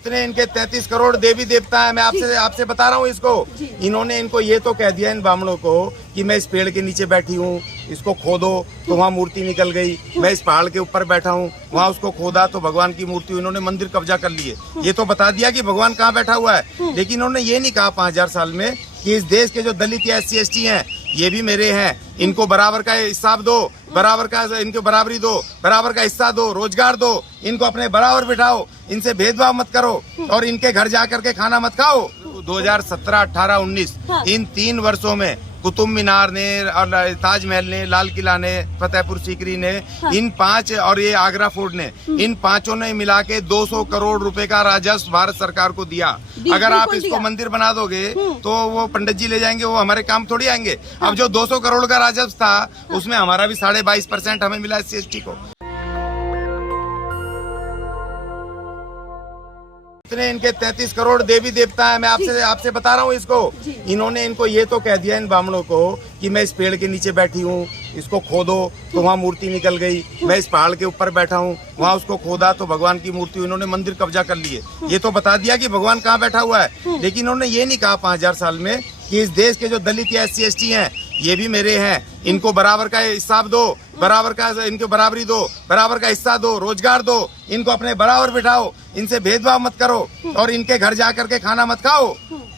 इतने इनके 33 करोड़ देवी देवता है। मैं आपसे बता रहा हूँ इसको। इन्होंने इनको ये तो कह दिया इन ब्राह्मणों को कि मैं इस पेड़ के नीचे बैठी हूँ, इसको खोदो तो वहाँ मूर्ति निकल गई। मैं इस पहाड़ के ऊपर बैठा हूँ, वहाँ उसको खोदा तो भगवान की मूर्ति। इन्होंने मंदिर कब्जा कर लिए। ये तो बता दिया कि भगवान कहाँ बैठा हुआ है, लेकिन इन्होंने ये नहीं कहा 5000 साल में कि इस देश के जो दलित या SC/ST हैं ये भी मेरे हैं, इनको बराबर का हिसाब दो, बराबर का इनको बराबरी दो, बराबर का हिस्सा दो, रोजगार दो, इनको अपने बराबर बिठाओ, इनसे भेदभाव मत करो और इनके घर जा करके खाना मत खाओ। 2017, 18, 19 इन 3 वर्षों में कुतुब मीनार ने और ताजमहल ने, लाल किला ने, फतेहपुर सीकरी ने, इन 5 और ये आगरा फोर्ट ने, इन 5 ने मिला के 200 करोड़ रुपए का राजस्व भारत सरकार को दिया। अगर आप इसको मंदिर बना दोगे तो वो पंडित जी ले जाएंगे, वो हमारे काम थोड़ी आएंगे। अब जो 200 करोड़ का राजस्व था उसमें हमारा भी 22.5% हमें मिला SC/ST को। इतने इनके 33 करोड़ देवी देवता है। मैं आपसे बता रहा हूँ इसको। इन्होंने इनको ये तो कह दिया इन ब्राह्मणों को कि मैं इस पेड़ के नीचे बैठी हूँ, इसको खोदो तो वहाँ मूर्ति निकल गई। मैं इस पहाड़ के ऊपर बैठा हूँ, वहाँ उसको खोदा तो भगवान की मूर्ति। इन्होंने मंदिर कब्जा कर लिए। ये तो बता दिया कि भगवान कहाँ बैठा हुआ है, लेकिन इन्होंने ये नहीं कहा 5000 साल में कि इस देश के जो दलित या SC/ST हैं ये भी मेरे हैं, इनको बराबर का हिसाब दो, बराबर का इनको बराबरी दो, बराबर का हिस्सा दो, रोजगार दो, इनको अपने बराबर बिठाओ, इनसे भेदभाव मत करो और इनके घर जा करके खाना मत खाओ।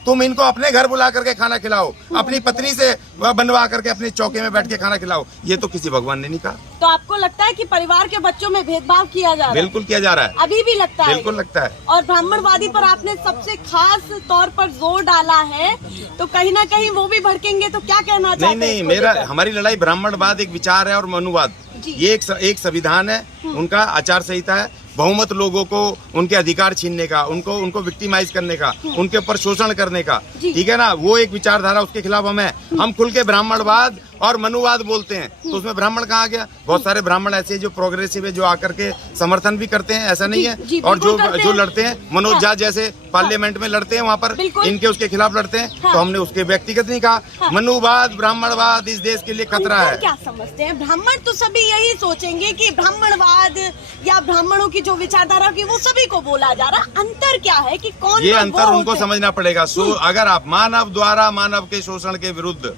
तुम इनको अपने घर बुला करके खाना खिलाओ, अपनी पत्नी से बनवा करके अपने चौके में बैठ के खाना खिलाओ। ये तो किसी भगवान ने नहीं कहा। तो आपको लगता है कि परिवार के बच्चों में भेदभाव किया जा रहा है? बिल्कुल किया जा रहा है, अभी भी लगता है? बिल्कुल लगता है। और ब्राह्मणवादी पर आपने सबसे खास तौर पर जोर डाला है, तो कहीं ना कहीं वो भी भड़केंगे, तो क्या कहना चाहते हैं? नहीं, हमारी लड़ाई ब्राह्मणवाद एक विचार है और मनुवाद ये एक संविधान है, उनका आचार संहिता है। बहुमत लोगों को उनके अधिकार छीनने का, उनको विक्टिमाइज करने का, उनके ऊपर शोषण करने का, ठीक है ना, वो एक विचारधारा, उसके खिलाफ हम खुल के ब्राह्मणवाद और मनुवाद बोलते हैं। तो उसमें ब्राह्मण कहाँ गया? बहुत सारे ब्राह्मण ऐसे जो प्रोग्रेसिव है, जो आकर के समर्थन भी करते हैं, ऐसा नहीं है। और जो लड़ते हैं, मनोज झा जैसे पार्लियामेंट में लड़ते हैं, वहाँ पर इनके उसके खिलाफ लड़ते हैं, तो हमने उसके व्यक्तिगत नहीं कहा। मनुवाद, ब्राह्मणवाद इस देश के लिए खतरा है। क्या समझते हैं ब्राह्मण? तो सभी यही सोचेंगे कि ब्राह्मणवाद या ब्राह्मणों की जो विचारधारा की वो सभी को बोला जा रहा। अंतर क्या है कि कौन? ये अंतर उनको समझना पड़ेगा। अगर आप मानव द्वारा मानव के शोषण के विरुद्ध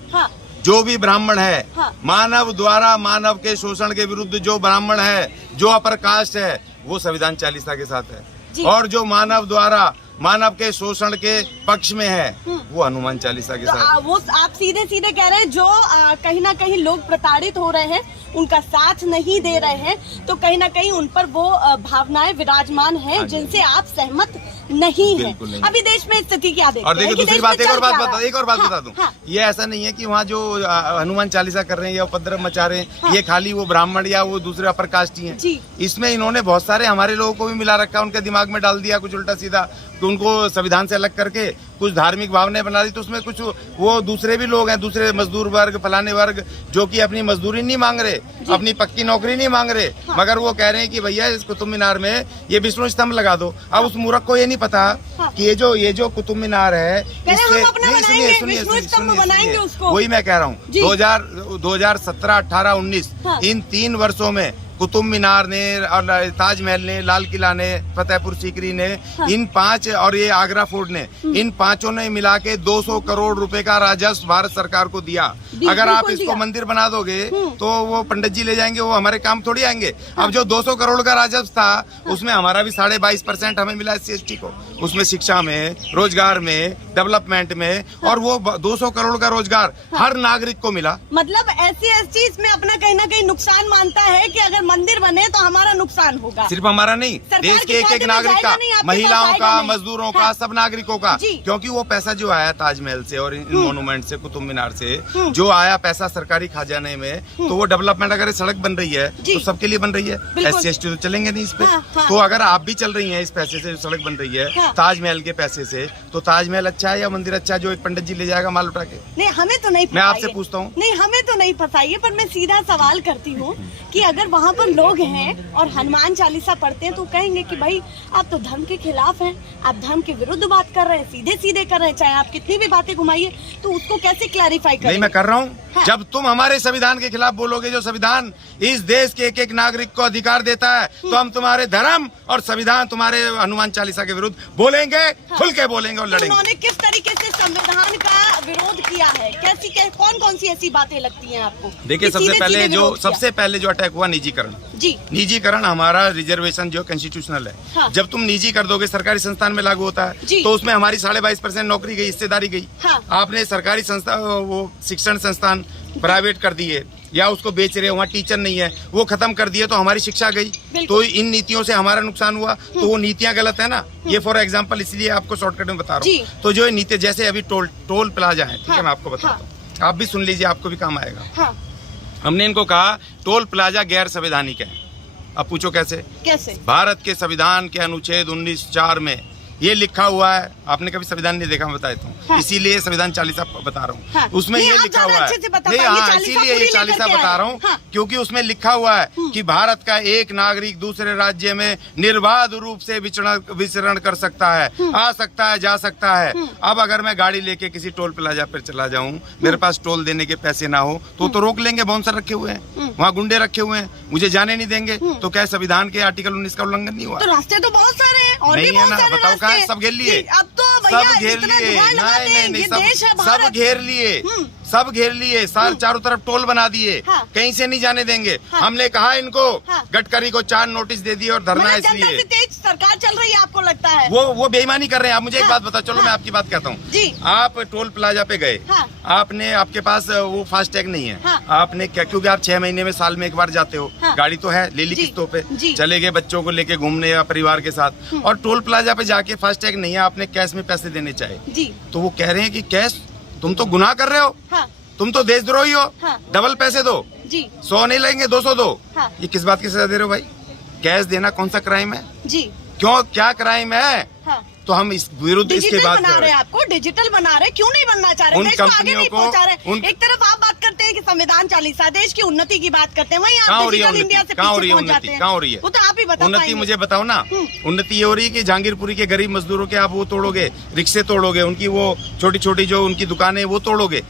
जो भी ब्राह्मण है, मानव द्वारा मानव के शोषण के विरुद्ध जो ब्राह्मण है, जो अपर कास्ट है, वो संविधान 40 के साथ है। और जो मानव द्वारा मानव के शोषण के पक्ष में है, वो हनुमान 40 के साथ। वो आप सीधे सीधे कह रहे हैं जो कहीं ना कहीं लोग प्रताड़ित हो रहे हैं, उनका साथ नहीं दे रहे हैं, तो कहीं ना कहीं उन पर वो भावनाएं विराजमान हैं जिनसे आप सहमत नहीं है। अभी देश में स्थिति क्या देखते हैं? और देखिए दूसरी बात, एक और बात बता दूं। ये ऐसा नहीं है कि वहाँ जो हनुमान 40 कर रहे हैं या उपद्रव मचा रहे हैं, ये खाली वो ब्राह्मण या वो दूसरे अपर कास्ट ही हैं। इसमें इन्होंने बहुत सारे हमारे लोगों को भी मिला रखा, उनके दिमाग में डाल दिया कुछ उल्टा सीधा, तो उनको संविधान से अलग करके कुछ धार्मिक भावनाएं बना दी। तो उसमें कुछ वो दूसरे भी लोग हैं, दूसरे मजदूर वर्ग, फलाने वर्ग, जो कि अपनी मजदूरी नहीं मांग रहे, अपनी पक्की नौकरी नहीं मांग रहे, मगर वो कह रहे हैं कि भैया इस कुतुब मीनार में ये विष्णु स्तंभ लगा दो। अब उस मूर्ख को ये नहीं पता कि ये जो कुतुब मीनार है, सुनिए, वही मैं कह रहा हूँ। 2017, 18, 19 इन 3 वर्षों में कुतुब मीनार ने और ताजमहल ने, लाल किला ने, फतेहपुर सीकरी ने, इन 5 और ये आगरा फोर्ट ने, इन 5 ने मिला के 200 करोड़ रुपए का राजस्व भारत सरकार को दिया। अगर आप इसको मंदिर बना दोगे तो वो पंडित जी ले जाएंगे, वो हमारे काम थोड़ी आएंगे। अब जो 200 करोड़ का राजस्व था उसमें हमारा भी 22.5% हमें मिला SC/ST को। उसमें शिक्षा में, रोजगार में, डेवलपमेंट में, और वो 200 करोड़ का रोजगार हर नागरिक को मिला। मतलब SC/ST इसमें अपना कहीं ना कहीं नुकसान मानता है कि अगर मंदिर बने तो हमारा नुकसान होगा। सिर्फ हमारा नहीं, देश के एक नागरिक का, महिलाओं का, मजदूरों का, सब नागरिकों का, क्योंकि वो पैसा जो आया ताजमहल से और इन मोनूमेंट से, कुतुब मीनार से जो आया पैसा सरकारी खजाने में, तो वो डेवलपमेंट, अगर सड़क बन रही है तो सबके लिए बन रही है। SC/ST तो चलेंगे नहीं इस पे। तो अगर आप भी चल रही हैं इस पैसे से, सड़क बन रही है ताजमहल के पैसे से, तो ताजमहल अच्छा है या मंदिर अच्छा है जो एक पंडित जी ले जाएगा माल उठा के? नहीं, हमें तो नहीं, मैं आपसे पूछता हूँ। नहीं, हमें तो नहीं फंसाइए, पर मैं सीधा सवाल करती हूँ कि अगर वहाँ पर लोग हैं और हनुमान चालीसा पढ़ते हैं तो कहेंगे कि भाई आप तो धर्म के खिलाफ हैं, आप धर्म के विरुद्ध बात कर रहे हैं, सीधे सीधे कर रहे हैं, चाहे आप कितनी भी बातें घुमाइए, तो उसको कैसे क्लैरिफाई करेंगे? नहीं, मैं कर रहा हूँ। हाँ। जब तुम हमारे संविधान के खिलाफ बोलोगे, जो संविधान इस देश के एक एक नागरिक को अधिकार देता है, तो हम तुम्हारे धर्म और संविधान, तुम्हारे हनुमान चालीसा के विरुद्ध बोलेंगे। हाँ। खुल के बोलेंगे और लड़ेंगे। उन्होंने किस तरीके से संविधान का विरोध किया है? कौन कौन सी ऐसी बातें लगती हैं आपको? देखिए, सबसे पहले जो अटैक हुआ निजीकरण। जी, निजीकरण हमारा रिजर्वेशन जो कॉन्स्टिट्यूशनल है। हाँ। जब तुम निजी कर दोगे, सरकारी संस्थान में लागू होता है, तो उसमें हमारी 22.5% नौकरी गई, हिस्सेदारी गई। हाँ। आपने सरकारी संस्था, वो शिक्षण संस्थान प्राइवेट कर दिए या उसको बेच रहे हो, वहाँ टीचर नहीं है, वो खत्म कर दिए, तो हमारी शिक्षा गई। तो इन नीतियों से हमारा नुकसान हुआ। तो वो नीतियाँ गलत है ना। ये फॉर एग्जांपल इसलिए आपको शॉर्टकट में बता रहा हूँ। तो जो नीति, जैसे अभी टोल प्लाजा है, ठीक है, मैं आपको बताता हूँ, आप भी सुन लीजिए, आपको भी काम आएगा। हमने इनको कहा टोल प्लाजा गैर संवैधानिक है। अब पूछो कैसे? भारत के संविधान के अनुच्छेद 19(4) में ये लिखा हुआ है। आपने कभी संविधान नहीं देखा, मैं बता देता हूँ। हाँ। इसीलिए संविधान चालीसा बता रहा हूँ। हाँ। उसमें ये लिखा हुआ है, इसीलिए ये चालीसा बता रहा हूँ। हाँ। क्योंकि उसमें लिखा हुआ है कि भारत का एक नागरिक दूसरे राज्य में निर्बाध रूप से विचरण कर सकता है, आ सकता है, जा सकता है। अब अगर मैं गाड़ी लेके किसी टोल प्लाजा पर चला जाऊँ, मेरे पास टोल देने के पैसे ना हो, तो रोक लेंगे। बाउंसर रखे हुए हैं वहाँ, गुंडे रखे हुए हैं, मुझे जाने नहीं देंगे। तो क्या संविधान के आर्टिकल 19 का उल्लंघन नहीं हुआ? तो रास्ते तो बहुत सारे हैं और नहीं है ना, बताओ कहाँ? सब घेर लिए, अब तो सब घेर लिए, नहीं, सब घेर लिए, सब घेर लिए, चारों तरफ टोल बना दिए। हाँ। कहीं से नहीं जाने देंगे। हाँ। हमने कहा इनको, हाँ। गडकरी को 4 नोटिस दे दिए और धरना इसलिए। तेज सरकार चल रही है, आपको लगता है? वो बेईमानी कर रहे हैं। आप मुझे एक बात बताओ, चलो मैं आपकी बात कहता हूँ। आप टोल प्लाजा पे गए, आपने, आपके पास वो फास्टैग नहीं है, आपने क्या, क्योंकि आप 6 महीने में, साल में एक बार जाते हो, गाड़ी तो है, ले ली किस्तों पे, चले गए बच्चों को लेके घूमने या परिवार के साथ, और टोल प्लाजा पे जाके फास्टैग नहीं है, आपने कैश में पैसे देने चाहे, तो वो कह रहे हैं कि कैश, तुम तो गुनाह कर रहे हो, तुम तो देशद्रोही हो, डबल पैसे दो, 100 नहीं लेंगे, 200 दो। ये किस बात की सजा दे रहे हो भाई? कैश देना कौन सा क्राइम है? क्यों, क्या क्राइम है? तो हम इस विरुद्ध इसके बात कर रहे हैं। आपको डिजिटल बना रहे, क्यों नहीं बनना चाह रहे? उन देश को आगे नहीं को पहुंचा रहे। एक तरफ आप बात करते हैं कि संविधान चालीसा, देश की उन्नति की बात करते हैं, वहीं आप डिजिटल इंडिया से पीछे पहुंच जाते हैं। कहाँ हो रही है? वो तो आप ही बताओ। उन्नति मुझे बताओ ना। उन्नति ये हो रही है कि जहांगीरपुरी के गरीब मजदूरों के आप वो तोड़ोगे, रिक्शे तोड़ोगे, उनकी वो छोटी छोटी जो उनकी दुकानें वो तोड़ोगे।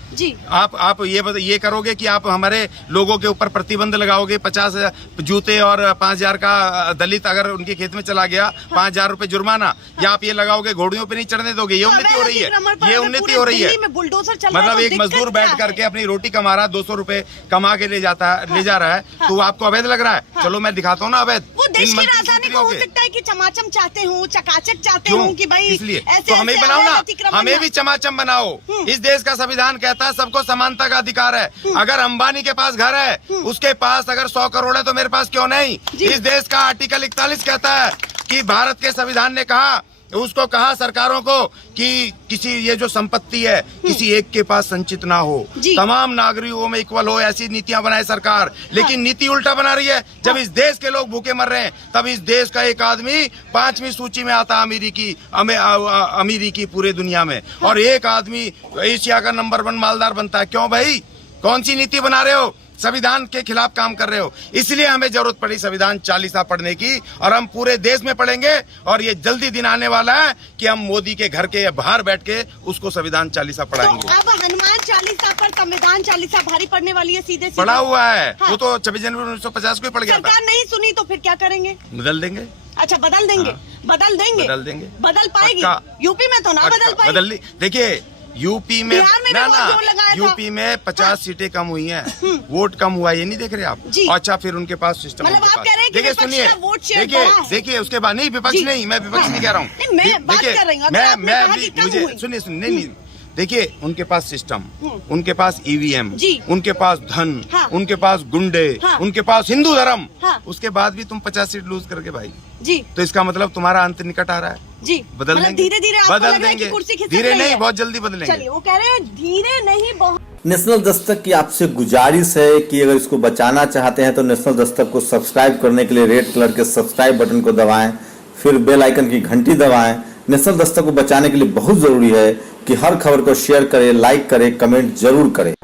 आप ये करोगे कि आप हमारे लोगों के ऊपर प्रतिबंध लगाओगे, 50 जूते और 5,000 का दलित अगर उनके खेत में चला गया, 5,000 रुपए जुर्माना, या आप ये लगाओगे घोड़ियों पे नहीं चढ़ने दोगे। ये उन्नति हो रही है, ये उन्नति हो रही है। मतलब एक मजदूर बैठ करके अपनी रोटी कमा रहा, 200 रुपए कमा के ले जा रहा है, तो आपको अवैध लग रहा है? चलो मैं दिखाता हूँ ना अवैध। वो देश की राजधानी को हो सकता है कि चमाचम चाहते हूँ, चकाचक चाहते हूँ कि भाई इसलिए तो हमें बनाओ ना, हमें भी चमाचम बनाओ। इस देश का संविधान कहता है सबको समानता का अधिकार है। अगर अंबानी के पास घर है, उसके पास अगर 100 करोड़ है, तो मेरे पास क्यों नहीं? इस देश का आर्टिकल 41 कहता है कि भारत के संविधान ने कहा, उसको कहा सरकारों को कि किसी ये जो संपत्ति है किसी एक के पास संचित ना हो, तमाम नागरिकों में इक्वल हो, ऐसी नीतियां बनाए सरकार। लेकिन नीति उल्टा बना रही है। जब इस देश के लोग भूखे मर रहे हैं, तब इस देश का एक आदमी 5वीं सूची में आता अमीरी की पूरे दुनिया में, और एक आदमी एशिया का नंबर 1 मालदार बनता है। क्यों भाई? कौन सी नीति बना रहे हो? संविधान के खिलाफ काम कर रहे हो। इसलिए हमें जरूरत पड़ी संविधान चालीसा पढ़ने की, और हम पूरे देश में पढ़ेंगे। और ये जल्दी दिन आने वाला है कि हम मोदी के घर के बाहर बैठ के उसको संविधान चालीसा पढ़ाएंगे। तो अब हनुमान चालीसा पर संविधान चालीसा भारी पड़ने वाली है, सीधे पढ़ा हुआ है। हाँ। वो तो 26 जनवरी 1950 को ही पड़ गया था। सरकार नहीं सुनी तो फिर क्या करेंगे? बदल देंगे। अच्छा, बदल देंगे। हाँ। बदल देंगे। बदल पाएगी? यूपी में तो ना बदल पाएगी। देखिए, यूपी में यूपी में 50 सीटें कम हुई हैं, वोट कम हुआ, ये नहीं देख रहे आप? अच्छा, फिर उनके पास सिस्टम, देखिए सुनिए, देखिए उसके बाद, नहीं विपक्ष नहीं, मैं विपक्ष नहीं कह रहा हूँ, देखिए मुझे सुनिए नहीं, देखिए उनके पास सिस्टम, उनके पास ईवीएम, उनके पास धन, उनके पास गुंडे, उनके पास हिंदू धर्म, उसके बाद भी तुम 50 सीट लूज करके भाई, तो इसका मतलब तुम्हारा अंत निकट आ रहा है। बदल देंगे, धीरे-धीरे बदल देंगे, धीरे नहीं, बहुत जल्दी बदलेंगे। चलिए, वो कह रहे हैं धीरे नहीं, बहुत। नेशनल दस्तक की आपसे गुजारिश है कि अगर इसको बचाना चाहते हैं तो नेशनल दस्तक को सब्सक्राइब करने के लिए रेड कलर के सब्सक्राइब बटन को दबाएं, फिर बेल आइकन की घंटी दबाएं। नेशनल दस्तक को बचाने के लिए बहुत जरूरी है कि हर खबर को शेयर करें, लाइक करें, कमेंट जरूर करें।